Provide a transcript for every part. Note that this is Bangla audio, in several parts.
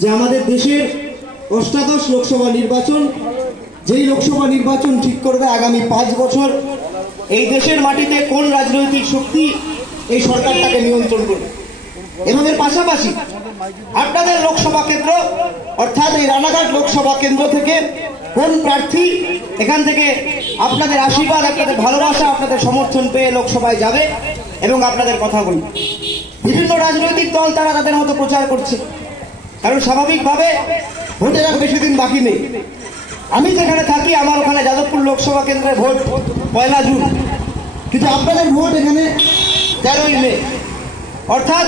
যে আমাদের দেশের অষ্টাদশ লোকসভা নির্বাচন, যেই লোকসভা নির্বাচন ঠিক করবে আগামী 5 বছর এই দেশের মাটিতে কোন রাজনৈতিক শক্তি এই সরকারটাকে নিয়ন্ত্রণ করবে। এবং এর পাশাপাশি আপনাদের লোকসভা কেন্দ্র অর্থাৎ এই রানাঘাট লোকসভা কেন্দ্র থেকে কোন প্রার্থী এখান থেকে আপনাদের আশীর্বাদ, আপনাদের ভালোবাসা, আপনাদের সমর্থন পেয়ে লোকসভায় যাবে এবং আপনাদের কথা বলবে। বিভিন্ন রাজনৈতিক দল তারা তাদের মতো প্রচার করছে, কারণ স্বাভাবিকভাবে ভোটের আর বেশি দিন বাকি নেই। আমি যেখানে থাকি আমার ওখানে যাদবপুর লোকসভা কেন্দ্রের ভোট 1 জুন, কিন্তু আপনাদের ভোট এখানে 13ই মে, অর্থাৎ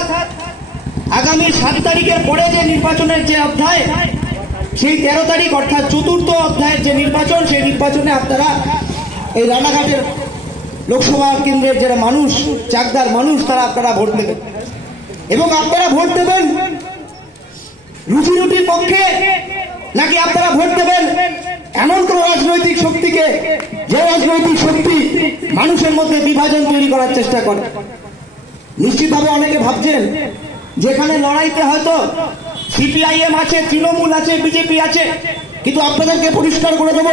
আগামী 7 তারিখের পরে যে নির্বাচনের যে অধ্যায়, সেই 13 তারিখ অর্থাৎ চতুর্থ অধ্যায়ের যে নির্বাচন, সেই নির্বাচনে আপনারা এই রানাঘাটের লোকসভা কেন্দ্রের যারা মানুষ, চাকদার মানুষ, তারা আপনারা ভোট দেবেন। এবং আপনারা ভোট দেবেন রুটি রুটির পক্ষে, নাকি আপনারা ভোট দেবেন এমন কোন রাজনৈতিক শক্তিকে যে রাজনৈতিক শক্তি মানুষের মধ্যে বিভাজন তৈরি করার চেষ্টা করে। নিশ্চিতভাবে অনেকে ভাবছেন যেখানে লড়াইতে হয়তো সিপিআইএম আছে, তৃণমূল আছে, বিজেপি আছে, কিন্তু আপনাদেরকে পরিষ্কার করে দেবো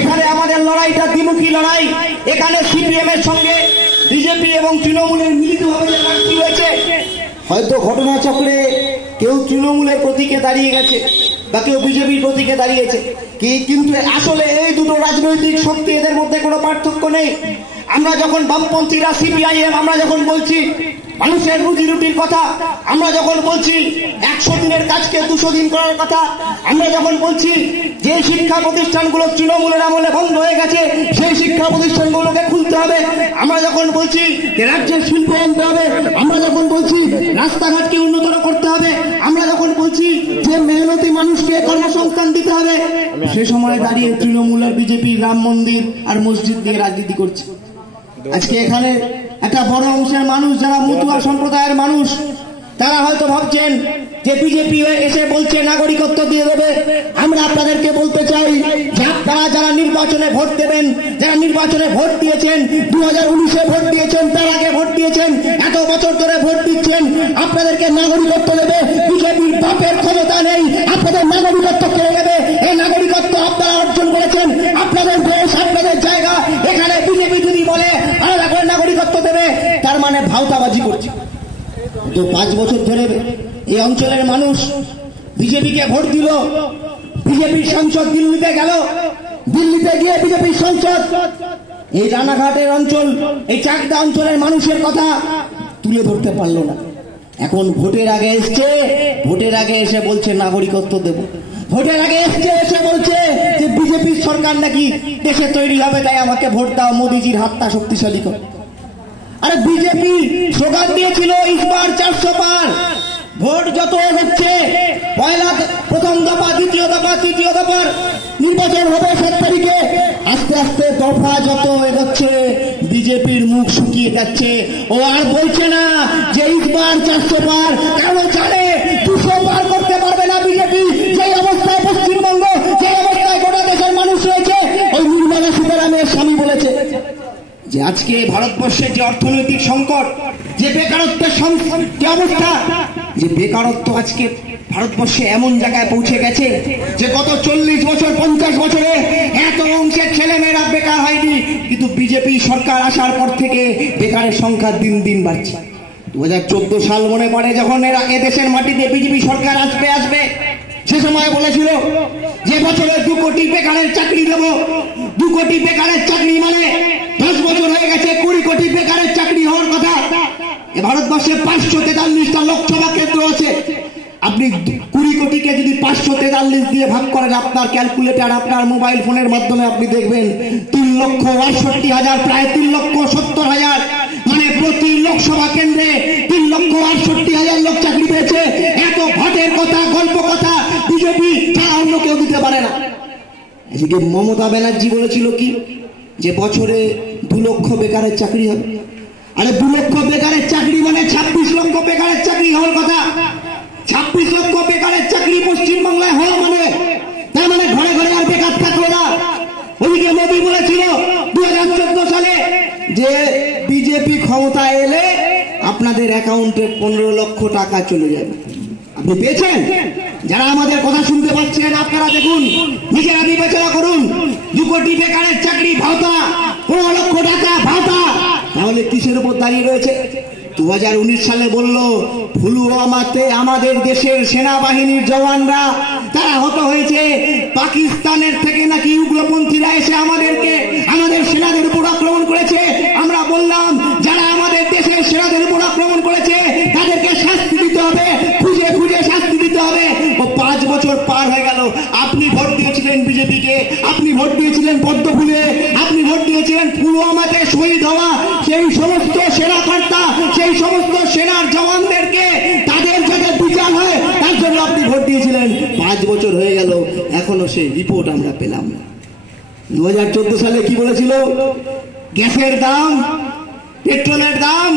এখানে আমাদের লড়াইটা দ্বিমুখী লড়াই। এখানে সিপিএম এর সঙ্গে বিজেপি এবং তৃণমূলের মিলিতভাবে লড়াই হয়েছে। হয়তো ঘটনাচক্রে কেউ তৃণমূলের প্রতীকে দাঁড়িয়ে গেছে বা কেউ বিজেপির প্রতীকে দাঁড়িয়েছে, কিন্তু আসলে এই দুটো রাজনৈতিক শক্তি, এদের মধ্যে কোনো পার্থক্য নেই। আমরা যখন বামপন্থীরা সিপিআইএম, আমরা যখন বলছি মানুষের রুজি রুটির কথা, আমরা যখন বলছি 100 দিনের কাজকে 200 দিন করার কথা, আমরা যখন বলছি যে শিক্ষা প্রতিষ্ঠানগুলো তৃণমূলের আমলে বন্ধ হয়ে গেছে সেই শিক্ষা প্রতিষ্ঠানগুলোকে খুলতে হবে, আমরা যখন বলছি যে রাজ্যের শিল্প আনতে হবে, আমরা যখন বলছি রাস্তাঘাটকে উন্নত করতে হবে, আমরা যখন বলছি যে মেহনতি মানুষকে কর্মসংস্থান দিতে হবে, সে সময় দাঁড়িয়ে তৃণমূল আর বিজেপি রাম মন্দির আর মসজিদ দিয়ে রাজনীতি করছে। আজকে এখানে একটা বড় অংশের মানুষ যারা মতুয়া সম্প্রদায়ের মানুষ, তারা হয়তো ভাবছেন যে বিজেপি এসে বলছে নাগরিকত্ব দিয়ে দেবে। আমরা আপনাদেরকে বলতে চাই যে আপনারা যারা নির্বাচনে ভোট দেবেন, যারা নির্বাচনে ভোট দিয়েছেন, 2019-এ ভোট দিয়েছেন, তার আগে ভোট দিয়েছেন, এত বছর ধরে ভোট দিচ্ছেন, আপনাদেরকে নাগরিকত্ব দেবে। বিজেপির বাপের ক্ষমতা নেই আপনাদের নাগরিকত্ব কেড়ে নেবে। এই নাগরিকত্ব আপনারা অর্জন করেছেন, আপনাদের দেশ, আপনাদের জায়গা। এখানে বিজেপি যদি বলে আলাদা করে নাগরিকত্ব দেবে, তার মানে ভাওতাবাজি করছে। তো 5 বছর ধরে এই অঞ্চলের মানুষ বিজেপিকে ভোট দিল, বিজেপির সংসদ দিল্লিতে গেল, দিল্লিতে গিয়ে বিজেপির সংসদ এই রানাঘাটের অঞ্চল, এই চাকদা অঞ্চলের মানুষের কথা তুলে ধরতে পারলো না। এখন ভোটের আগে এসছে, ভোটের আগে এসে বলছে নাগরিকত্ব দেব, ভোটের আগে এসে বলছে যে বিজেপির সরকার নাকি দেশে তৈরি হবে, তাই আমাকে ভোট দাও, মোদিজির হাতটা শক্তিশালী করো। আরে বিজেপি স্লোগান দিয়েছিল ইসবার 400 পার। ভোট যত হচ্ছে, প্রথম দফা, দ্বিতীয় দফা, তৃতীয় দফার নির্বাচন হবে 7 তারিখে, আস্তে আস্তে দফা যত এগোচ্ছে বিজেপির মুখ শুকিয়ে যাচ্ছে। ও আর বলছে না যে ইসবার 400 পার, কারণ জানে 200 পার করতে পারবে না বিজেপি। যেই অবস্থায় পশ্চিমবঙ্গ, যে অবস্থায় গোটা দেশের মানুষ রয়েছে, ওই নির্মলা সীতারামনের স্বামী বলেছে যে আজকে ভারতবর্ষের যে অর্থনৈতিক সংকট, যে বেকারত্বের যে অবস্থা, যে বেকারত্ব আজকে ভারতবর্ষে এমন জায়গায় পৌঁছে গেছে যে গত 40 বছর 50 বছরে এত অংশের ছেলেমেয়েরা বেকার হয়নি, কিন্তু বিজেপি সরকার আসার পর থেকে বেকারের সংখ্যা দিন দিন বাড়ছে। 2014 সাল মনে পড়ে, যখন এদেশের মাটিতে বিজেপি সরকার আসবে, সে সময় বলেছিল যে বছরে 2 কোটি বেকারের চাকরি দেব। 2 কোটি বেকারের চাকরি মানে 10 বছর হয়ে গেছে 20 কোটি বেকারের চাকরি হওয়ার কথা। ভারতবর্ষে 543টা লোকসভা কেন্দ্র আছে। আপনি 20 কোটিকে যদি 543 দিয়ে ভাগ করেন, আপনার ক্যালকুলেটর, আপনার মোবাইল ফোনের মাধ্যমে আপনি দেখবেন 3,68,000, প্রায় 3,70,000, মানে প্রতি লোকসভা কেন্দ্রে 3,68,000 লোক চাকরি পেয়েছে। এত ভাটের কথা, গল্প কথা বিজেপি ছাড়া অন্য কেউ দিতে পারে না। এদিকে মমতা ব্যানার্জি বলেছিল কি, যে বছরে 2 লক্ষ বেকারের চাকরি হবে। আরে 2 লক্ষ বেকারের চাকরি মানে 26 লক্ষ বেকারের চাকরি হওয়ার কথা। 26 লক্ষ বেকারের চাকরি পশ্চিমবাংলায় হওয়া মানে, তার মানে ঘরে ঘরে আর বেকার থাকবে না। ওইদিকে মোদী বলেছিল 2014 সালে যে বিজেপি ক্ষমতায় এলে আপনাদের অ্যাকাউন্টে 15 লক্ষ টাকা চলে যাবে। পেয়েছেন? যারা আমাদের কথা শুনতে পাচ্ছেন আপনারা দেখুন, নিজেরা বিবেচনা করুন। 2 কোটি বেকারের চাকরি ভাতা, 15 লক্ষ টাকা ভাতা, তাহলে কিসের উপর দাঁড়িয়ে রয়েছে? 2019 সালে বলল পুলওয়ামাতে আমাদের দেশের সেনাবাহিনীর জওয়ানরা তারা হত হয়েছে, পাকিস্তানের থেকে নাকি উগ্রপন্থীরা এসে আমাদের সেনাদের উপর আক্রমণ করেছে। আমরা বললাম যারা আমাদের দেশের সেনাদের উপর আক্রমণ করেছে তাদেরকে শাস্তি দিতে হবে, খুঁজে খুঁজে শাস্তি দিতে হবে। 5 বছর পার হয়ে গেল, আপনি ভোট দিয়েছিলেন বিজেপিকে, আপনি ভোট দিয়েছিলেন পদ্মফুলে, আপনি ভোট দিয়েছিলেন পুলওয়ামাতে শহীদ হওয়া সেই সমস্ত সেনাকর্তা, সেই সমস্ত সেনার জওয়ানদেরকে, তাদের যাতে বিচার হয় তার জন্য আপনি ভোট দিয়েছিলেন। 5 বছর হয়ে গেল, এখনো সেই রিপোর্ট আমরা পেলাম না। 2014 সালে কি বলেছিল? গ্যাসের দাম, পেট্রোলের দাম,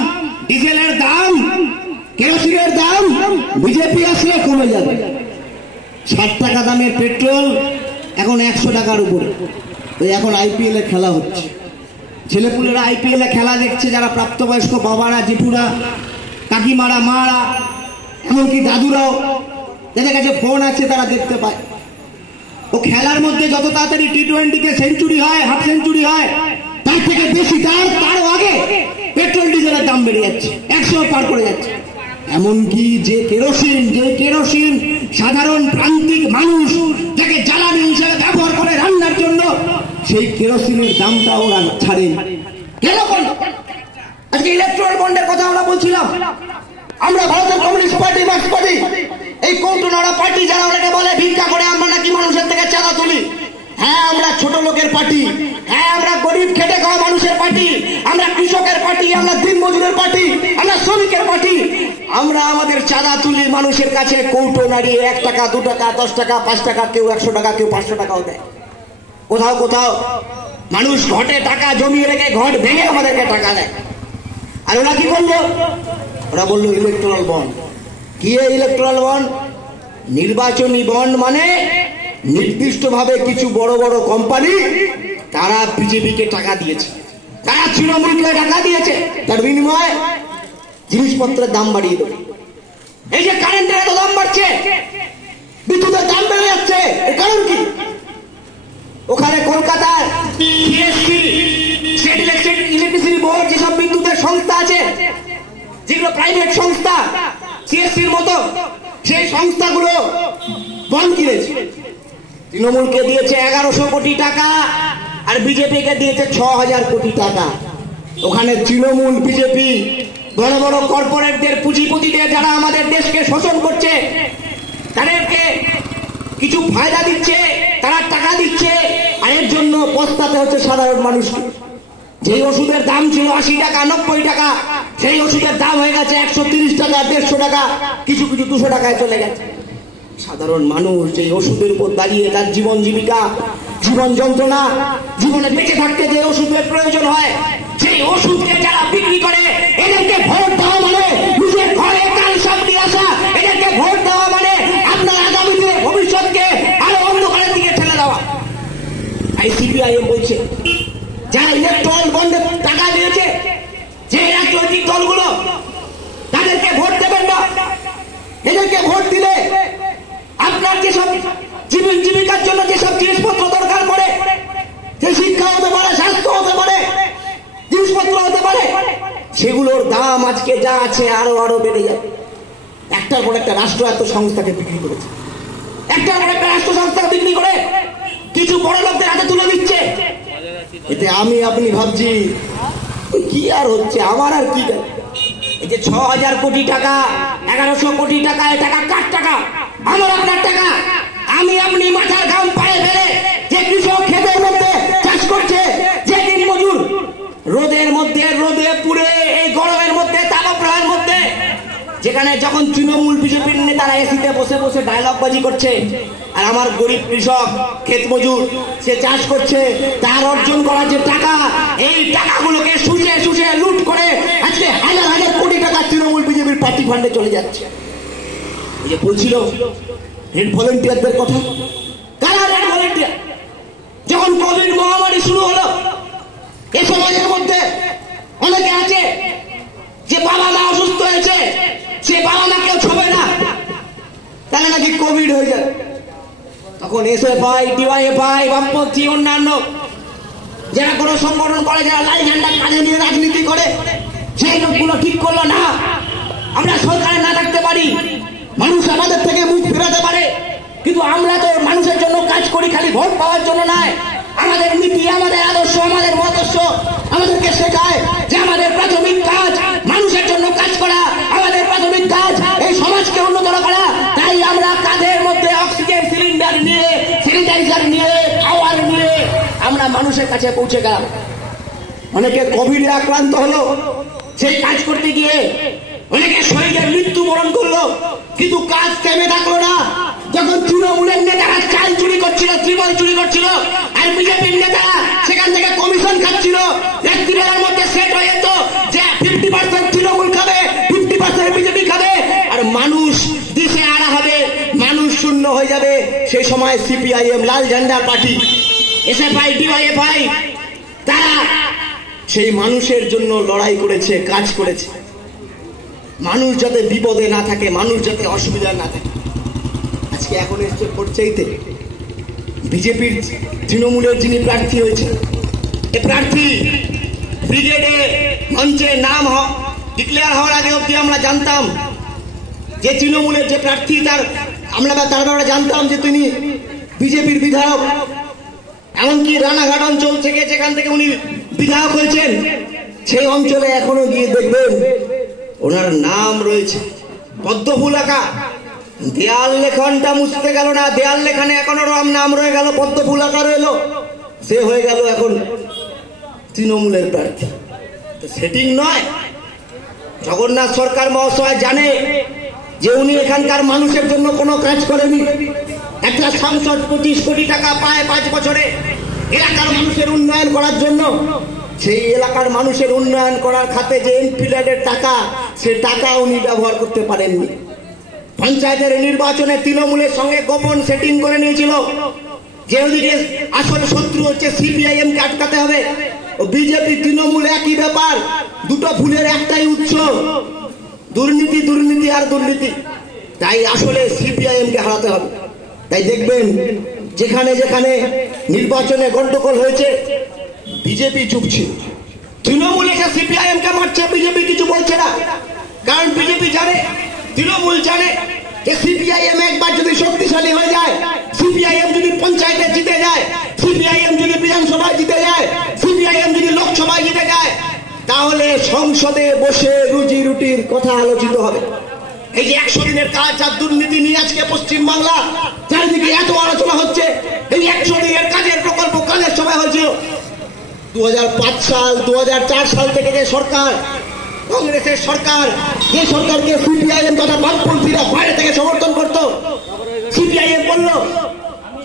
ডিজেলের দাম, কেরোসিনের দাম বিজেপি আসলে কমে যাবে। 60 টাকা দামের পেট্রোল এখন 100 টাকার উপরে। এখন আইপিএল এ খেলা হচ্ছে, ছেলেপুলেরা আইপিএল এ খেলা দেখছে, যারা প্রাপ্তবয়স্ক বাবারা, জেঠুরা, কাকিমারা, মারা, এমনকি দাদুরাও, যাদের কাছে ফোন আছে তারা দেখতে পায়। ও খেলার মধ্যে যত তাড়াতাড়ি টি20-তে সেঞ্চুরি হয়, হাফ সেঞ্চুরি হয়, তার থেকে বেশি তারও আগে পেট্রোল ডিজেলের দাম বেড়ে যাচ্ছে, 100 পার করে যাচ্ছে। এমনকি যে কেরোসিন সাধারণ প্রান্তিক মানুষ যাকে জ্বালানি হিসেবে ব্যবহার করে রান্নার জন্য, সেই কেরোসিনের দামটা ওরা ছাড়ে কেন? আজকে ইলেকট্রাল বন্ডের কথা আমরা বলছিলাম, আমরা ভারতের কমিউনিস্ট পার্টি, মার্কস পার্টি, এই কৌটনাড়া পার্টি যারা অনেকে বলে ভিক্ষা করে আমরা নাকি মানুষের থেকে চাঁদা তুলি। হ্যাঁ, আমরা ছোট লোকের পার্টি, হ্যাঁ আমরা গরিব খেটে খাওয়া মানুষের পার্টি, আমরা কৃষকের পার্টি, আমরা দিন মজুরের পার্টি, আমরা শ্রমিকের পার্টি। আমরা আমাদের চাঁদা তুলি মানুষের কাছে, কৌটো নাড়িয়ে 1 টাকা, 2 টাকা, 10 টাকা, 5 টাকা, কেউ 100 টাকা, কেউ 500 টাকাও দেয়। কোথাও কোথাও মানুষ ঘটে টাকা জমিয়ে রেখে ঘট ভেঙে আমাদেরকে টাকা দেয়। আর ওরা কি বললো? ওরা বললো ইলেকট্রাল বন্ড। কি ইলেকট্রাল বন্ড? নির্বাচনী বন্ড মানে নির্দিষ্টভাবে কিছু বড় বড় কোম্পানি তারা বিজেপিকে টাকা দিয়েছে, তারা তৃণমূলকে টাকা দিয়েছে, তার বিনিময়ে জিনিসপত্রের দাম বাড়িয়ে দেবে। এই যে কারেন্টের এত দাম বাড়ছে, বিদ্যুতের দাম বেড়ে যাচ্ছে, এর কারণ কি? ওখানে কলকাতার সিএসসি, স্টেট ইলেকট্রিসিটি বোর্ড, যেসব বিদ্যুতের সংস্থা আছে, যেগুলো প্রাইভেট সংস্থা, সিএসসির মতো, সেই সংস্থাগুলো বন্ড কিনেছে। তৃণমূলকে দিয়েছে 1100 কোটি টাকা আর বিজেপিকে দিয়েছে 6000 কোটি টাকা। ওখানে তৃণমূল, বিজেপি, বড় বড় কর্পোরেটদের, পুঁজিপতিদের, যারা আমাদের দেশকে শোষণ করছে, তাদেরকে কিছু ফায়দা দিচ্ছে, তারা টাকা দিচ্ছে, আর এর জন্য পস্তাতে হচ্ছে সাধারণ মানুষকে। যেই ওষুধের দাম ছিল 80 টাকা, 90 টাকা, সেই ওষুধের দাম হয়ে গেছে 130 টাকা, 150 টাকা, কিছু কিছু 200 টাকায় চলে গেছে। সাধারণ মানুষ যে ওষুধের উপর দাঁড়িয়ে তার জীবন জীবিকা, জীবন যন্ত্রণা, জীবনে বেঁচে থাকতে যে ওষুধের প্রয়োজন হয়, সেই ওষুধকে যারা বিক্রি করে, এদেরকে ভোট দেওয়া মানে নিজের ঘরে কাল শান্তি আসা, এদেরকে ভোট দেওয়া মানে আপনার আগামী দিনের ভবিষ্যৎকে আরো অন্ধকারের দিকে ঠেলে দেওয়া। এই সিপিআইএম বলছে যারা ইলেকট্রাল বন্ডে টাকা দিয়েছে, যে রাজনৈতিক দলগুলো, তাদেরকে ভোট দেবেন না। এদেরকে ভোট দিলে আপনার যেসব জীবন জীবিকার জন্য যেসব জিনিসপত্র দরকার পড়ে, যে শিক্ষা হতে পারে, স্বাস্থ্য হতে পারে, জিনিসপত্র হতে পারে, সেগুলোর দাম আজকে যা আছে আরো বেড়ে যাবে। একটার পর একটা রাষ্ট্র এত সংস্থাকে বিক্রি করেছে, একটার পর একটা রাষ্ট্র সংস্থাকে বিক্রি করে কিছু বড় লোকদের হাতে তুলে দিচ্ছে। এতে আমি আপনি ভাবছি কি আর হচ্ছে, আমার আর কি। এই যে 6000 কোটি টাকা, 1100 কোটি টাকা, এ টাকা কার টাকা? আমার আপনার টাকা। আমি আপনি মাথার ঘাম পায়ে ফেলে যে কৃষক ক্ষেতের মধ্যে চাষ করছে, যে দিন মজুর রোদের মধ্যে, রোদে পুড়ে, এই গরমের মধ্যে, তাপপ্রবাহের মধ্যে, যেখানে যখন তৃণমূল বিজেপির নেতারা এসিতে বসে বসে ডায়লগবাজি করছে, আর আমার গরিব কৃষক ক্ষেত মজুর সে চাষ করছে, তার অর্জন করার যে টাকা, এই টাকাগুলোকে শুষে শুষে লুট করে আজকে হাজার হাজার কোটি টাকা তৃণমূল বিজেপির পার্টি ফান্ডে চলে যাচ্ছে। এই যে বলছিল রেড ভলেন্টিয়ারদের কথা, কারা রেড ভলেন্টিয়ার? যখন কোভিড মহামারী শুরু হলো, এ সমাজের মধ্যে অনেকে আছে যে বাবা মা অসুস্থ হয়েছে, সে বাবা মা কেউ ছোবে না, তাহলে নাকি কোভিড হয়ে যায়। তখন এসএফআই, ডিওয়াইএফআই, বামপন্থী অন্যান্য যারা কোনো সংগঠন করে, যারা লাল ঝান্ডা কাঁধে নিয়ে রাজনীতি করে, সেই লোকগুলো ঠিক করলো না আমরা সরকারে না থাকতে পারি, মানুষ আমাদের থেকে মুখ ফেরাতে পারে, কিন্তু আমরা তো মানুষের জন্য কাজ করি, খালি ভোট পাওয়ার জন্য নয়। আমাদের নীতি, আমাদের আদর্শ, আমাদের মতাদর্শ আমাদেরকে শেখায় যে আমাদের প্রাথমিক কাজ মানুষের জন্য কাজ করা, আমাদের প্রাথমিক কাজ এই সমাজকে উন্নত করা। তাই আমরা কাঁধের মধ্যে অক্সিজেন সিলিন্ডার নিয়ে, স্যানিটাইজার নিয়ে, খাওয়ার নিয়ে আমরা মানুষের কাছে পৌঁছে গেলাম। অনেকে কোভিডে আক্রান্ত হলো, সেই কাজ করতে গিয়ে অনেকে শরীরে মৃত্যুবরণ করলো, কিন্তু কাজ থেমে থাকলো না। যখন তৃণমূলের নেতারা চাল চুরি করছিল, ত্রিপল চুরি করছিল, আর বিজেপির নেতারা সেখান থেকে কমিশন খাচ্ছিল, ব্যক্তিদের মধ্যে সেট হয়ে যেত যে 50% তৃণমূল খাবে, 50% বিজেপি খাবে, আর মানুষ দিশে আড়া হবে, মানুষ শূন্য হয়ে যাবে। সেই সময় সিপিআইএম, লাল ঝান্ডা পার্টি, এসএফআই, ডিওয়াইএফআই তারা সেই মানুষের জন্য লড়াই করেছে, কাজ করেছে, মানুষ যাতে বিপদে না থাকে, মানুষ যাতে অসুবিধা না থাকে। আজকে এখন এসছে ভোট চাইতে বিজেপির তৃণমূলের যিনি প্রার্থী হয়েছে, এ প্রার্থী ব্রিগেডে মঞ্চে নাম ডিক্লেয়ার হওয়ার আগে অব্দি আমরা জানতাম যে তৃণমূলের যে প্রার্থী আমরা জানতাম যে তিনি বিজেপির বিধায়ক। এমনকি রানাঘাট অঞ্চল থেকে, যেখান থেকে উনি বিধায়ক হয়েছেন, সেই অঞ্চলে এখনো গিয়ে দেখবেন ওনার নাম রয়েছে পদ্মফুল আঁকা। দেয়াল লেখনটা মুছতে গেল না, দেয়াল লেখানে এখনো নাম রয়ে গেল, পদ্মফুল আঁকা রইল, সে হয়ে গেল এখন তৃণমূলের প্রার্থী। তো সেটিং নয়। জগন্নাথ সরকার মহাশয় জানে যে উনি এখানকার মানুষের জন্য কোনো কাজ করেনি। একটা সাংসদ 25 কোটি টাকা পায় 5 বছরে এলাকার মানুষের উন্নয়ন করার জন্য। সেই এলাকার মানুষের উন্নয়ন করার খাতে যে এমপিল্যাডের টাকা, সে টাকা উনি ব্যবহার করতে পারেননি। পঞ্চায়েতের নির্বাচনে তৃণমূলের সঙ্গে গোপন সেটিং করে নিয়েছিল যে ওদিকে আসল শত্রু হচ্ছে সিপিআইএম কে আটকাতে হবে। ও বিজেপি তৃণমূল একই ব্যাপার, দুটো ফুলের একটাই উৎস, দুর্নীতি, দুর্নীতি আর দুর্নীতি। তাই আসলে সিপিআইএম কে হারাতে হবে। তাই দেখবেন যেখানে যেখানে নির্বাচনে গন্ডগোল হয়েছে বিজেপি চুপ ছিল, তৃণমূল এসে সিপিআইএম কে মারছে, বিজেপি কিছু বলছে না। কারণ বিজেপি জানে, তৃণমূল জানে যে সিপিআইএম একবার যদি শক্তিশালী হয়ে যায়, সিপিআইএম যদি পঞ্চায়েতে জিতে যায়, সিপিআইএম যদি বিধানসভায় জিতে যায়, সিপিআইএম যদি লোকসভায় জিতে যায়, তাহলে সংসদে বসে রুজি রুটির কথা আলোচিত হবে। এই যে 100 দিনের কাজ আর দুর্নীতি নিয়ে আজকে পশ্চিমবাংলা চারিদিকে এত আলোচনা হচ্ছে, এই 100 দিনের কাজের প্রকল্প কাজের সময় হয়েছিল 2005 সাল 2004 সাল থেকে যে সরকার, কংগ্রেসের সরকার, যে সরকারকে সিপিআইএম তথা বামপন্থীরা বাইরে থেকে সমর্থন করত, সিপিআইএম বলল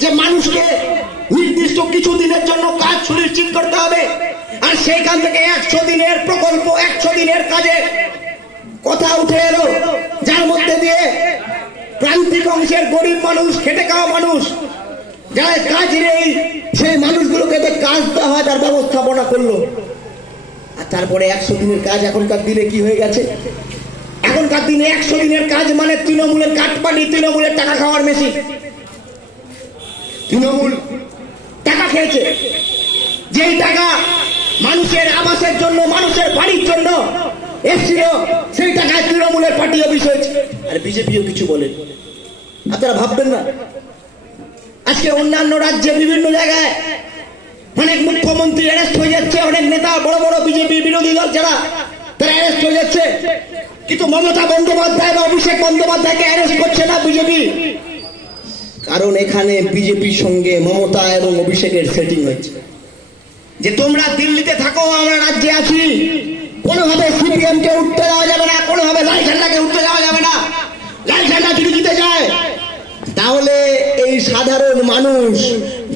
যে মানুষকে নির্দিষ্ট কিছু দিনের জন্য কাজ সুনিশ্চিত করতে হবে, আর সেইখান থেকে 100 দিনের প্রকল্প, 100 দিনের কাজে কথা উঠে এলো, যার মধ্যে দিয়ে প্রান্তিক অংশের গরিব মানুষ, খেটে খাওয়া মানুষ যারা কাজ নেই, সেই মানুষগুলোকে কাজ দেওয়া হয় তার ব্যবস্থাপনা করলো। আর তারপরে 100 দিনের কাজ এখনকার দিনে কি হয়ে গেছে? এখনকার দিনে 100 দিনের কাজ মানে তৃণমূলের কাটপানি, তৃণমূলের টাকা খাওয়ার মেশিন। তৃণমূল টাকা খেয়েছে, যেই টাকা মানুষের আবাসের জন্য, মানুষের বাড়ির জন্য এসেছিল, সেই টাকায় তৃণমূলের পার্টি অফিস হয়েছে, আর বিজেপিও কিছু বলেন। আপনারা ভাববেন না, আজকে অন্যান্য রাজ্যে বিভিন্ন জায়গায় অনেক মুখ্যমন্ত্রী অ্যারেস্ট হয়ে যাচ্ছে, অনেক নেতা, বড় বড় বিজেপি বিরোধী দল যারা, তারা অ্যারেস্ট হয়ে যাচ্ছে, কিন্তু মমতা বন্দ্যোপাধ্যায় বা অভিষেক বন্দ্যোপাধ্যায়কে অ্যারেস্ট করছে না বিজেপি। কারণ এখানে বিজেপির সঙ্গে মমতা এবং অভিষেকের সেটিং হয়েছে যে তোমরা দিল্লিতে থাকো, আমরা রাজ্যে আছি, কোনোভাবে সিপিএম কে উঠতে দেওয়া যাবে না, কোনোভাবে লাল ঝান্ডাকে উঠতে দেওয়া যাবে না। লাল ঝান্ডা যদি জিতে যায় তাহলে এই সাধারণ মানুষ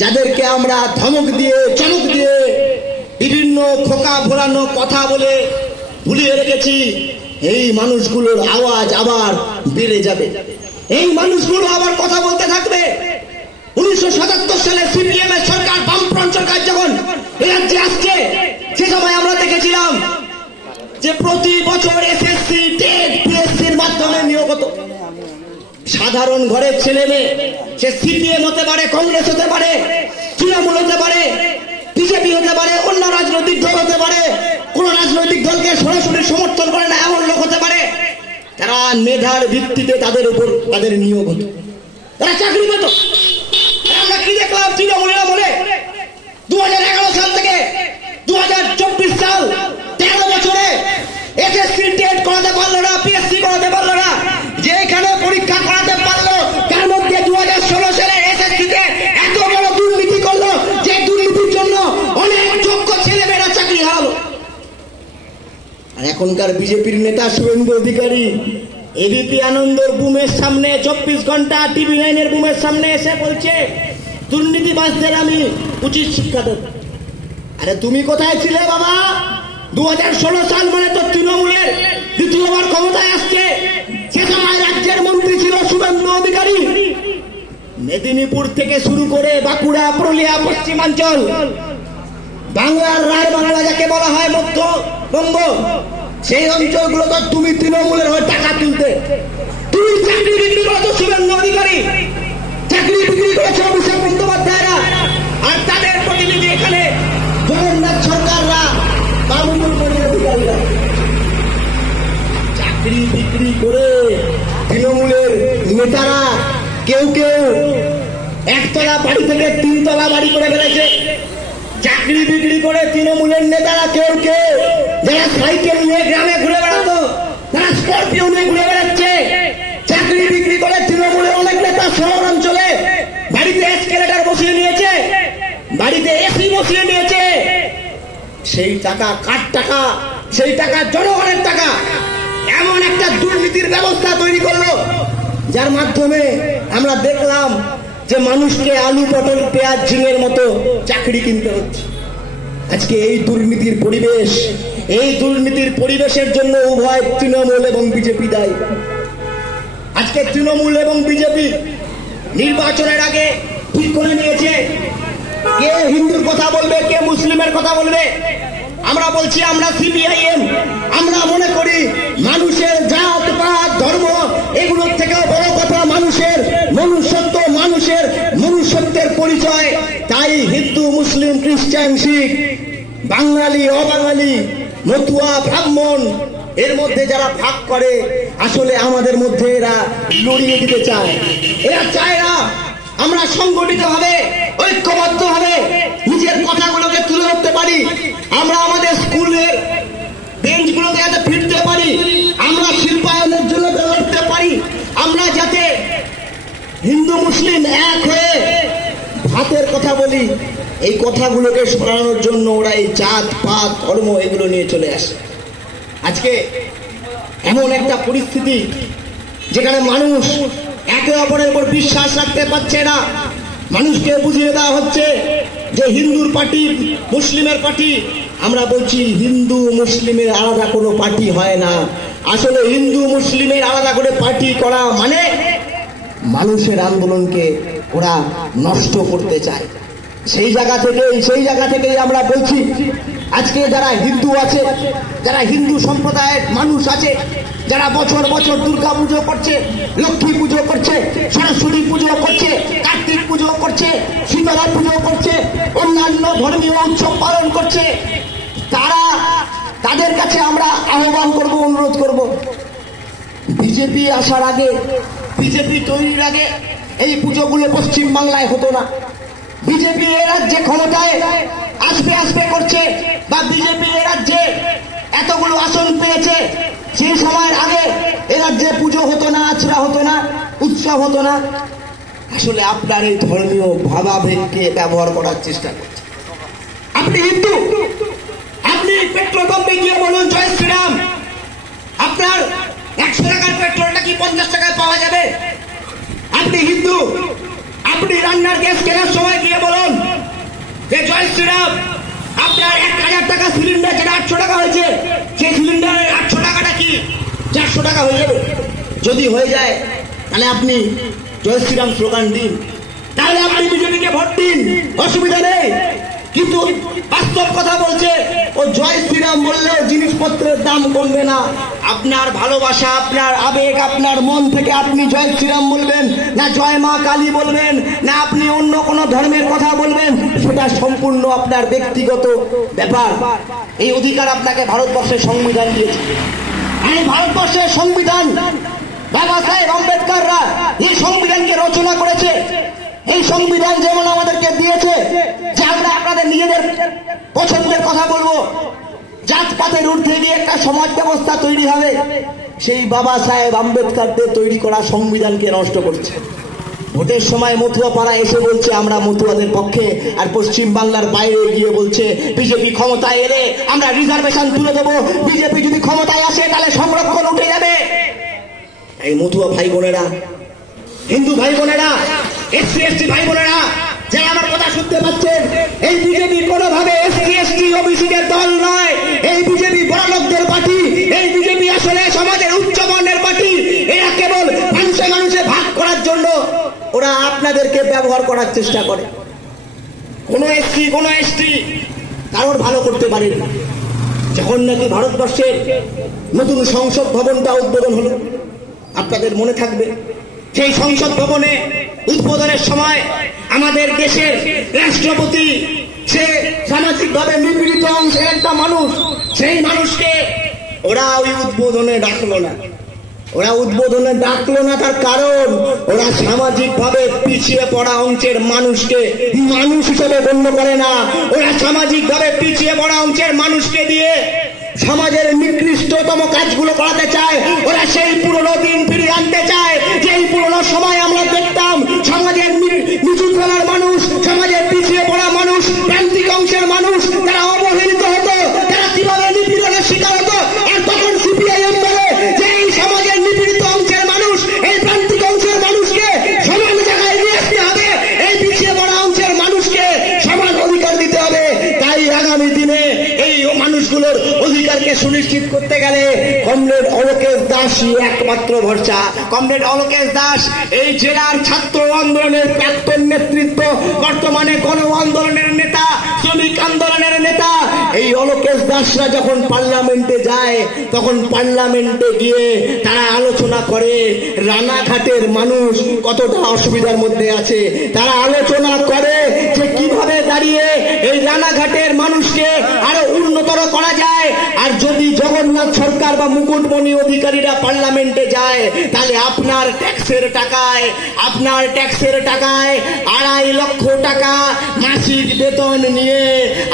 যাদেরকে আমরা ধমক দিয়ে, চমক দিয়ে, বিভিন্ন খোকা ভোলানো কথা বলে ভুলিয়ে রেখেছি, এই মানুষগুলোর আওয়াজ আবার বেড়ে যাবে, এই মানুষগুলো আবার কথা বলতে থাকবে। 1977 সালে সিপিএম এর সরকার, বামফ্রন্ট সরকার যখন এই রাজ্যে আসছে, সে সময় আমরা দেখেছিলাম যে প্রতি বছর এসএসসি, টেট, পিএসসির মাধ্যমে নিয়োগ হতো। সাধারণ ঘরের ছেলে মেয়ে, সে সিপিএম হতে পারে, কংগ্রেস হতে পারে, তৃণমূল হতে পারে, বিজেপি হতে পারে, অন্য রাজনৈতিক দল হতে পারে, কোন রাজনৈতিক দলকে সরাসরি সমর্থন করে না এমন লোক হতে পারে, তারা মেধার ভিত্তিতে তাদের উপর তাদের নিয়োগ হতো, তারা চাকরি পেত। আমরা কি দেখলাম তৃণমূলেরা বলে 2011 সাল থেকে 2024 সাল 13 বছরে এসএসসি টেট করাতে পারলো না, পিএসসি করাতে পারলো না, যেখানে পরীক্ষা করাতে পারলো তার মধ্যে 2016 সালে এসএসসিতে এত বড় দুর্নীতি করলো যে দুর্নীতির জন্য অনেক যোগ্য ছেলেমেয়েরা চাকরি হারালো। আর এখনকার বিজেপির নেতা শুভেন্দু অধিকারী এবিপি আনন্দর বুমের সামনে 24 ঘন্টা টিভি 9 বুমের সামনে এসে বলছে দুর্নীতিবাজদের আমি উচিত শিক্ষা দেব। আরে তুমি কোথায় ছিলে বাবা? 2016 সাল মানে তো তৃণমূলের দ্বিতীয়বার ক্ষমতায় আসছে, সে সময় রাজ্যের মন্ত্রী ছিল শুভেন্দু অধিকারী। মেদিনীপুর থেকে শুরু করে বাঁকুড়া, পুরুলিয়া, পশ্চিমাঞ্চল, বাংলার রায় বাংলা যাকে বলা হয় মধ্যবঙ্গ, সেই অঞ্চলগুলো তো তুমি তৃণমূলের হয়ে টাকা তুলতে, তুমি চাকরি বিক্রি করেছো শুভেন্দু অধিকারী, চাকরি বিক্রি করেছো অভিষেক বন্দ্যোপাধ্যায়রা, আর তাদের প্রতিনিধি এখানে জগন্নাথ সরকাররা, বাবুল অধিকারীরা চাকরি বিক্রি করে তৃণমূলের নেতারা কেউ কেউ একতলা বাড়ি থেকে 3 তলা বাড়ি করে ফেলেছে। চাকরি বিক্রি করে তৃণমূলের নেতারা কেউ কেউ যারা সাইকেল নিয়ে গ্রামে ঘুরে বেড়াতো তারা স্করপিও নিয়ে ঘুরে বেড়াচ্ছে। চাকরি বিক্রি করে তৃণমূলের অনেক নেতা শহর অঞ্চলে বাড়িতে এসকেলেটর বসিয়ে নিয়েছে, বাড়িতে এসি বসিয়ে নিয়েছে। সেই টাকা কার টাকা? সেই টাকা জনগণের টাকা। এমন একটা দুর্নীতির ব্যবস্থা তৈরি করলো যার মাধ্যমে আমরা দেখলাম যে মানুষকে আলু, পটল, পেঁয়াজ, ঝিঙের মতো চাকরি কিনতে হচ্ছে। আজকে এই দুর্নীতির পরিবেশ, এই দুর্নীতির পরিবেশের জন্য উভয় তৃণমূল এবং বিজেপি দায়ী। আজকে তৃণমূল এবং বিজেপি নির্বাচনের আগে ঠিক করে নিয়েছে কে হিন্দুর কথা বলবে, কে মুসলিমের কথা বলবে। আমরা বলছি আমরা সিপিআইএম, আমরা মনে করি মানুষের জাত, পাত, ধর্ম এগুলোর থেকেও বড় কথা মানুষের মনুষ্যত্ব, মানুষের মনুষ্যত্বের পরিচয়। তাই হিন্দু, মুসলিম, খ্রিস্টান, শিখ, বাঙালি, অবাঙালি, মতুয়া, ব্রাহ্মণ এর মধ্যে যারা ভাগ করে আসলে আমাদের মধ্যে এরা লড়িয়ে দিতে চায়। এরা চায় না আমরা সংগঠিতভাবে, ঐক্যবদ্ধভাবে নিজের কথাগুলোকে তুলে ধরতে পারি, আমরা আমাদের স্কুলের বেঞ্চগুলোতে যাতে ফিরতে পারি, আমরা শিল্পায়নের জন্য লড়তে পারি, আমরা যাতে হিন্দু মুসলিম এক হয়ে ভাতের কথা বলি। এই কথাগুলোকে সরানোর জন্য ওরা এই জাত, পাত, ধর্ম এগুলো নিয়ে চলে আসে। আজকে এমন একটা পরিস্থিতি যেখানে মানুষ একে অপরের উপর বিশ্বাস রাখতে পারছে না। মানুষকে বুঝিয়ে দেওয়া হচ্ছে যে হিন্দুর পার্টি, মুসলিমের পার্টি। আমরা বলছি হিন্দু মুসলিমের আলাদা কোনো পার্টি হয় না। আসলে হিন্দু মুসলিমের আলাদা করে পার্টি করা মানে মানুষের আন্দোলনকে ওরা নষ্ট করতে চায়। সেই জায়গা থেকেই আমরা বলছি আজকে যারা হিন্দু আছে, যারা হিন্দু সম্প্রদায়ের মানুষ আছে, যারা বছর বছর দুর্গা পুজো করছে, লক্ষ্মী পুজো করছে, সরস্বতী পুজো করছে, কার্তিক পুজো করছে, শীতলা পুজো করছে, অন্যান্য ধর্মীয় উৎসব পালন করছে, তাদের কাছে আমরা আহ্বান করব, অনুরোধ করব, বিজেপি আসার আগে, বিজেপি তৈরির আগে এই পুজোগুলো পশ্চিম বাংলায় হতো না। বিজেপি এ রাজ্যে ক্ষমতায় আসবে করছে, বা বিজেপি এ রাজ্যে এতগুলো আসন পেয়েছে, সেই সময়ের আগে এ রাজ্যে পুজো হতো না, আচরা হতো না, উৎসব হতো না। আসলে আপনার এই ধর্মীয় ভাবাবেগকে ব্যবহার করার চেষ্টা করছে। আপনি হিন্দু, আপনি পেট্রোল পাম্পে গিয়ে বলুন জয় শ্রীরাম, আপনার 100 টাকার পেট্রোলটা কি 50 টাকায় পাওয়া যাবে? আপনি হিন্দু, আপনি রান্নার গ্যাস কেনার সময় গিয়ে বলুন যে জয় শ্রীরাম, আপনার 1000 টাকা সিলিন্ডার যেটা 800 টাকা হয়েছে, সেই সিলিন্ডারের 800 টাকাটা কি 400 টাকা হয়ে যাবে? যদি হয়ে যায় তাহলে আপনি জয় শ্রীরাম স্লোগান দিন, তাহলে আপনি বিজেপিকে ভোট দিন, অসুবিধা নেই। কিন্তু বাস্তব কথা বলছে ও জয় শ্রীরাম বললেও জিনিসপত্রের দাম কমবে না। আপনার ভালোবাসা, আপনার আবেগ, আপনার মন থেকে আপনি জয় শ্রীরাম বলবেন না জয় মা কালী বলবেন না আপনি অন্য কোনো ধর্মের কথা বলবেন, সেটা সম্পূর্ণ আপনার ব্যক্তিগত ব্যাপার। এই অধিকার আপনাকে ভারতবর্ষের সংবিধান দিয়েছে। এই ভারতবর্ষের সংবিধান বাবা সাহেব আম্বেদকররা এই সংবিধানকে রচনা করেছে। এই সংবিধান যেমন আমাদেরকে দিয়েছে যে আমরা আপনাদের নিজেদের পছন্দের কথা বলবো, জাতপাতের ঊর্ধ্বে গিয়ে একটা সমাজ ব্যবস্থা তৈরি হবে, সেই বাবা সাহেব আম্বেদকরদের তৈরি করা সংবিধানকে নষ্ট করছে। ভোটের সময় মতুয়া পাড়া এসে বলছে আমরা মতুয়াদের পক্ষে, আর পশ্চিম বাংলার বাইরে গিয়ে বলছে বিজেপি ক্ষমতায় এলে আমরা রিজার্ভেশন তুলে দেবো, বিজেপি যদি ক্ষমতায় আসে তাহলে সংরক্ষণ উঠে যাবে। এই মতুয়া ভাই বোনেরা, হিন্দু ভাই বোনেরা, এসসি এসটি ভাই বোনেরা যারা আমার কথা শুনতে পাচ্ছেন, এই বিজেপি কোনোভাবে এসসি এসটি ওবিসিদের দল নয়। এই বিজেপি বড় লোকদের পার্টি। এই বিজেপি আসলে সমাজের উচ্চ বর্ণের পার্টি। এরা কেবল মানুষে ভাগ করার জন্য ওরা আপনাদেরকে ব্যবহার করার চেষ্টা করে। কোনো এসসি কোনো এসটি কারোর ভালো করতে পারে না। যখন নাকি ভারতবর্ষের নতুন সংসদ ভবনটা উদ্বোধন হলো, আপনাদের মনে থাকবে সেই সংসদ ভবনে উদ্বোধনের সময় আমাদের দেশের রাষ্ট্রপতি, সে সামাজিকভাবে নিপীড়িত অংশের একটা মানুষ, সেই মানুষকে ওরা ওই উদ্বোধনে ডাকলো না। ওরা উদ্বোধনে ডাকলো না তার কারণ ওরা সামাজিকভাবে পিছিয়ে পড়া অংশের মানুষকে মানুষ হিসেবে গণ্য করে না। ওরা সামাজিকভাবে পিছিয়ে পড়া অংশের মানুষকে দিয়ে সমাজের নিকৃষ্টতম কাজগুলো করাতে চায়। ওরা সেই পুরনো দিন ফিরিয়ে আনতে চায়, যেই পুরনো সময় আমরা দেখতাম সমাজের নিচু তলার মানুষ, সমাজের পিছিয়ে পড়া মানুষ, প্রান্তিক অংশের মানুষ তারা অবহেলিত হতো, তারা কিভাবে নিপীড়নের শিকার হতো। আর তখন সিপিআইএম বলে যে এই সমাজের নিপীড়িত অংশের মানুষ, এই প্রান্তিক অংশের মানুষকে সমান জায়গায় নিয়ে আসতে হবে, এই পিছিয়ে পড়া অংশের মানুষকে সমান অধিকার দিতে হবে। তাই আগামী দিনে এই মানুষগুলোর অধিকারকে সুনিশ্চিত করতে গেলে কমরেড অলোকেশ দাসই একমাত্র ভরসা। কমরেড অলোকেশ দাস এই জেলার ছাত্র আন্দোলনের প্রাক্তন নেতৃত্ব, বর্তমানে গণ আন্দোলনের নেতা, শ্রমিক আন্দোলনের নেতা। এই অলোকেশ দাসরা যখন পার্লামেন্টে যায় তখন পার্লামেন্টে গিয়ে তারা আলোচনা করে রানাঘাটের মানুষ কতটা অসুবিধার মধ্যে আছে। তারা আলোচনা করে যে কিভাবে দাঁড়িয়ে এই রানাঘাটের মানুষকে আরো উন্নতর করা যায়। আর যদি জগন্নাথ সরকার বা মুকুটমণি অধিকারীরা পার্লামেন্টে যায় তাহলে আপনার ট্যাক্সের টাকায় 2.5 লক্ষ টাকা মাসিক বেতন নিয়ে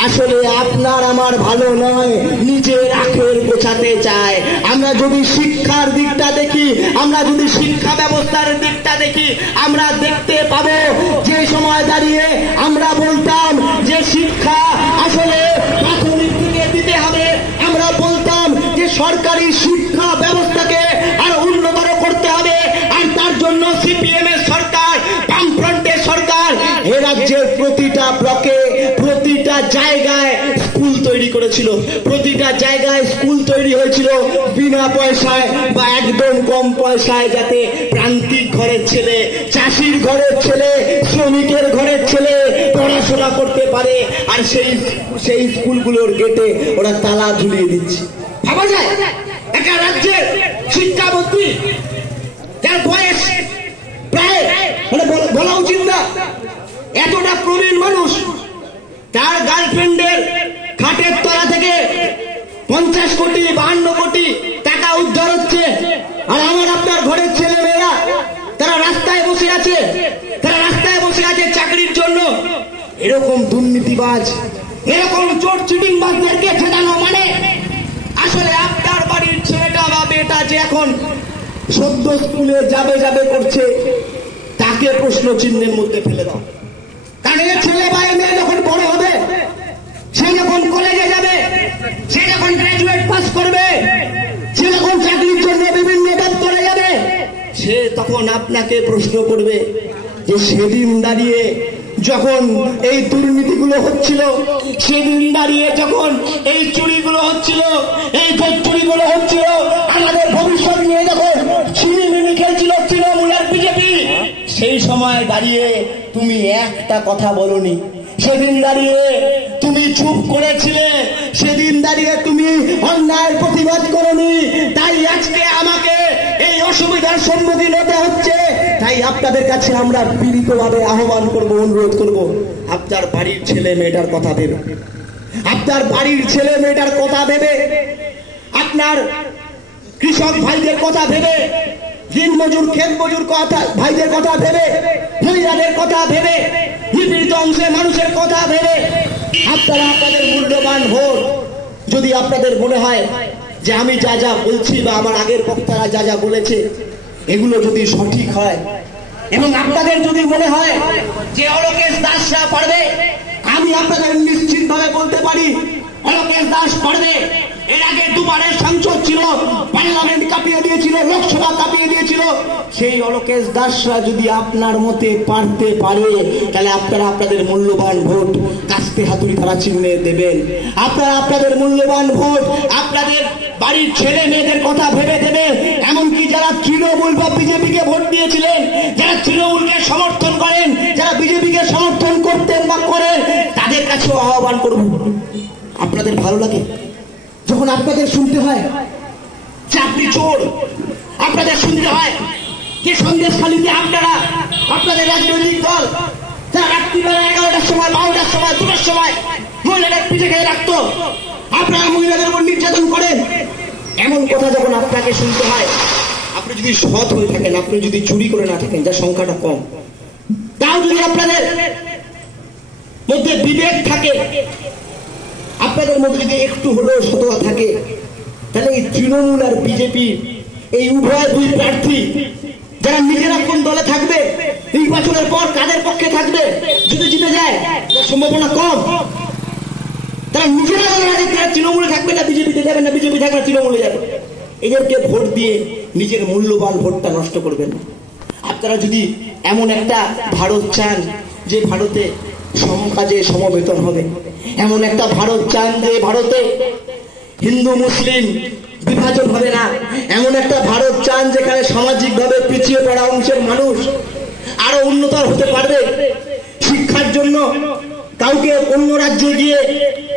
আসলে আপনার আমার ভালো নয়, নিজের আখের গোছাতে চায়। আমরা যদি শিক্ষার দিকটা দেখি, আমরা যদি শিক্ষা ব্যবস্থার দিকটা দেখি, আমরা দেখতে পাবো যে সময় দাঁড়িয়ে আমরা বলতাম যে শিক্ষা আসলে প্রাথমিক দিকে দিতে হবে, আমরা বলতাম যে সরকারি শিক্ষা ব্যবস্থাকে আরো উন্নতর করতে হবে। আর তার জন্য সিপিএম এর সরকার, বামফ্রন্টের সরকার এ রাজ্যের প্রতিটা ব্লকে, প্রতিটা জায়গায় স্কুল তৈরি করেছিল। প্রতিটা জায়গায় স্কুল তৈরি হয়েছিল বিনা পয়সায় বা একদম কম পয়সায়, যাতে প্রান্তিক ঘরের ছেলে, চাষির ঘরের ছেলে, শ্রমিকের ঘরের ছেলে পড়াশোনা করতে পারে। আর সেই স্কুলগুলোর গেটে ওরা তালা ঝুলিয়ে দিচ্ছে। ভাবা যায় একটা রাজ্যের শিক্ষামন্ত্রী যার বয়স প্রায় বলা উচিত না, এতটা প্রবীণ মানুষ, তার গার্লফ্রেন্ডের খাটের তলা থেকে 50 কোটি 52 কোটি টাকা উদ্ধার হচ্ছে। আর আমার আপনার ঘরের ছেলে মেয়েরা তারা রাস্তায় বসে আছে, চাকরির জন্য। এরকম দুর্নীতিবাজ, এরকম চোর চিটিংবাজদেরকে ঠেকানো মানে আসলে আপনার বাড়ির ছেলেটা বা মেয়েটা যে এখন সদ্য স্কুলে যাবে করছে তাকে প্রশ্ন চিহ্নের মধ্যে ফেলে দাও। কারণ এর ছেলে বা মেয়ে যখন বড় হবে, সে যখন কলেজে যাবে, সে যখন গ্রাজুয়েট পাস করবে, সে যখন চাকরির জন্য বিভিন্ন দপ্তরে যাবে, সে তখন আপনাকে প্রশ্ন করবে যে সেদিন দাঁড়িয়ে যখন এই দুর্নীতিগুলো হচ্ছিল, সেদিন দাঁড়িয়ে যখন এই চুরিগুলো হচ্ছিল, এই চুরিগুলো হচ্ছিল, আমাদের ভবিষ্যৎ নিয়ে যখন ছিনিমিনি খেলছিল তৃণমূল আর বিজেপি, সেই সময় দাঁড়িয়ে তুমি একটা কথা বলনি। সেদিন দাঁড়িয়ে তুমি তুমি চুপ করেছিলে, সেদিন দাঁড়িয়ে তুমি অন্যায়ের প্রতিবাদ করনি, তাই আজকে আমাকে এই অসুবিধার সম্মুখীন হতে হচ্ছে। তাই আপনাদের কাছে আমরা বিনীতভাবে আহ্বান করব, অনুরোধ করব, আপনার বাড়ির ছেলে মেয়েটার কথা ভেবে, আপনার বাড়ির ছেলে মেয়েটার কথা ভেবে, আপনার কৃষক ভাইদের কথা ভেবে, দিন মজুর ক্ষেত মজুর কথা ভাইদের কথা ভেবে, মহিলাদের কথা ভেবে, নিপীড়িত অংশের মানুষের কথা ভেবে আপনারা আপনাদের মূল্যবান ভোট, যদি আপনাদের মনে হয় যে আমি যা যা বলছি বা আমার আগের বক্তারা যা যা বলেছে এগুলো যদি সঠিক হয়, এবং আপনাদের যদি মনে হয় যে অলোকেশ দাসরা পারবে, আমি আপনাদের নিশ্চিতভাবে বলতে পারি অলোকেশ দাস পারবে। এর আগে দুবারের সাংসদ ছিল, পার্লামেন্ট কাঁপিয়ে দিয়েছিল, লোকসভা কাঁপিয়ে দিয়েছিল। সেই অলোকেশ দাসরা যদি আপনার মতে পারতে পারে, তাহলে আপনারা আপনাদের মূল্যবান ভোট কাস্তে হাতুড়ি তারা চিহ্নে দেবেন। আপনারা আপনাদের মূল্যবান ভোট আপনাদের বাড়ির ছেলে মেয়েদের কথা ভেবে দেবেন। এমনকি যারা তৃণমূল বা বিজেপিকে ভোট দিয়েছিলেন, যারা তৃণমূলকে সমর্থন করেন, যারা বিজেপিকে সমর্থন করতেন বা করেন, তাদের কাছেও আহ্বান করব, আপনাদের ভালো লাগে যখন আপনাদের শুনতে হয় যে আপনি চোর, আপনাদের শুনতে হয় যে সন্দেশখালীতে আপনারা আপনাদের রাজনৈতিক দল যারা রাত্রিবেলা 11টার সময়, 12টার সময়, 2টার সময় মহিলাদের পিঠে খেয়ে রাখতো, আপনারা মহিলাদের উপর নির্যাতন করেন, এমন কথা যখন আপনাকে শুনতে হয়, আপনি যদি সৎ হয়ে থাকেন, আপনি যদি চুরি করে না থাকেন, যার সংখ্যাটা কম, তাও যদি আপনাদের মধ্যে বিবেক থাকে, আপনাদের মধ্যে যদি একটু হলেও সততা থাকে, তাহলে এই তৃণমূল আর বিজেপি এই উভয় দুই প্রার্থী যারা নিজেরা কোন দলে থাকবে, নির্বাচনের পর কাদের পক্ষে থাকবে, যদি জিতে যায় তার সম্ভাবনা কম। তারা নিজেরা তারা তৃণমূলে থাকবে না বিজেপিতে যাবে, না বিজেপি থাকবে তৃণমূলে যাবে। এদেরকে ভোট দিয়ে নিজের মূল্যবান ভোটটা নষ্ট করবেন না। আপনারা যদি এমন একটা ভারত চান যে ভারতে সমকাজে সমবেতন হবে, এমন একটা ভারত চান যে ভারতে হিন্দু মুসলিম বিভাজন হবে না, এমন একটা ভারত চান যেখানে সামাজিকভাবে পিছিয়ে পড়া অংশের মানুষ আরো উন্নতর হতে পারবে, শিক্ষার জন্য কাউকে অন্য রাজ্যে গিয়ে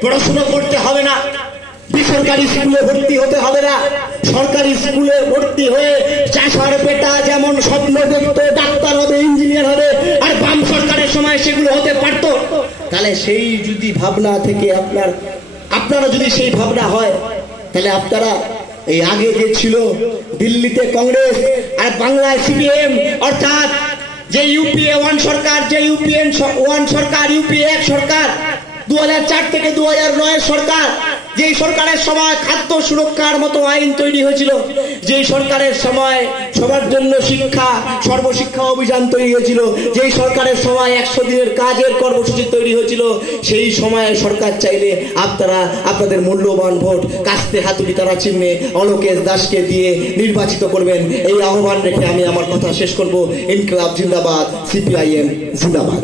পড়াশোনা করতে হবে না, বেসরকারি স্কুলে ভর্তি হতে হবে না, সরকারি স্কুলে ভর্তি হয়ে চাষার বেটা যেমন স্বপ্ন দেখত ডাক্তার হবে, ইঞ্জিনিয়ার হবে, আর বাম সরকারের সময় সেগুলো হতে পারত, তাহলে সেই যদি ভাবনা থেকে আপনারা যদি সেই ভাবনা হয়, তাহলে আপনারা এই আগে যে ছিল দিল্লিতে কংগ্রেস আর বাংলায় সিপিএম, অর্থাৎ যে ইউপিএ 1 সরকার, যে ইউপিএন 1 সরকার, ইউপিএ 1 সরকার, 2004 থেকে 2009 সরকার, যেই সরকারের সময় খাদ্য সুরক্ষার মতো আইন তৈরি হয়েছিল, যেই সরকারের সময় সবার জন্য শিক্ষা, সর্বশিক্ষা অভিযান তৈরি হয়েছিল, যেই সরকারের সময় 100 দিনের কাজের কর্মসূচি তৈরি হয়েছিল, সেই সময়ে সরকার চাইলে আপনারা আপনাদের মূল্যবান ভোট কাস্তে হাতুড়ি তারা চিহ্নে অলোকেশ দাসকে দিয়ে নির্বাচিত করবেন। এই আহ্বান রেখে আমি আমার কথা শেষ করব। ইনকিলাব জিন্দাবাদ, সিপিআইএম জিন্দাবাদ।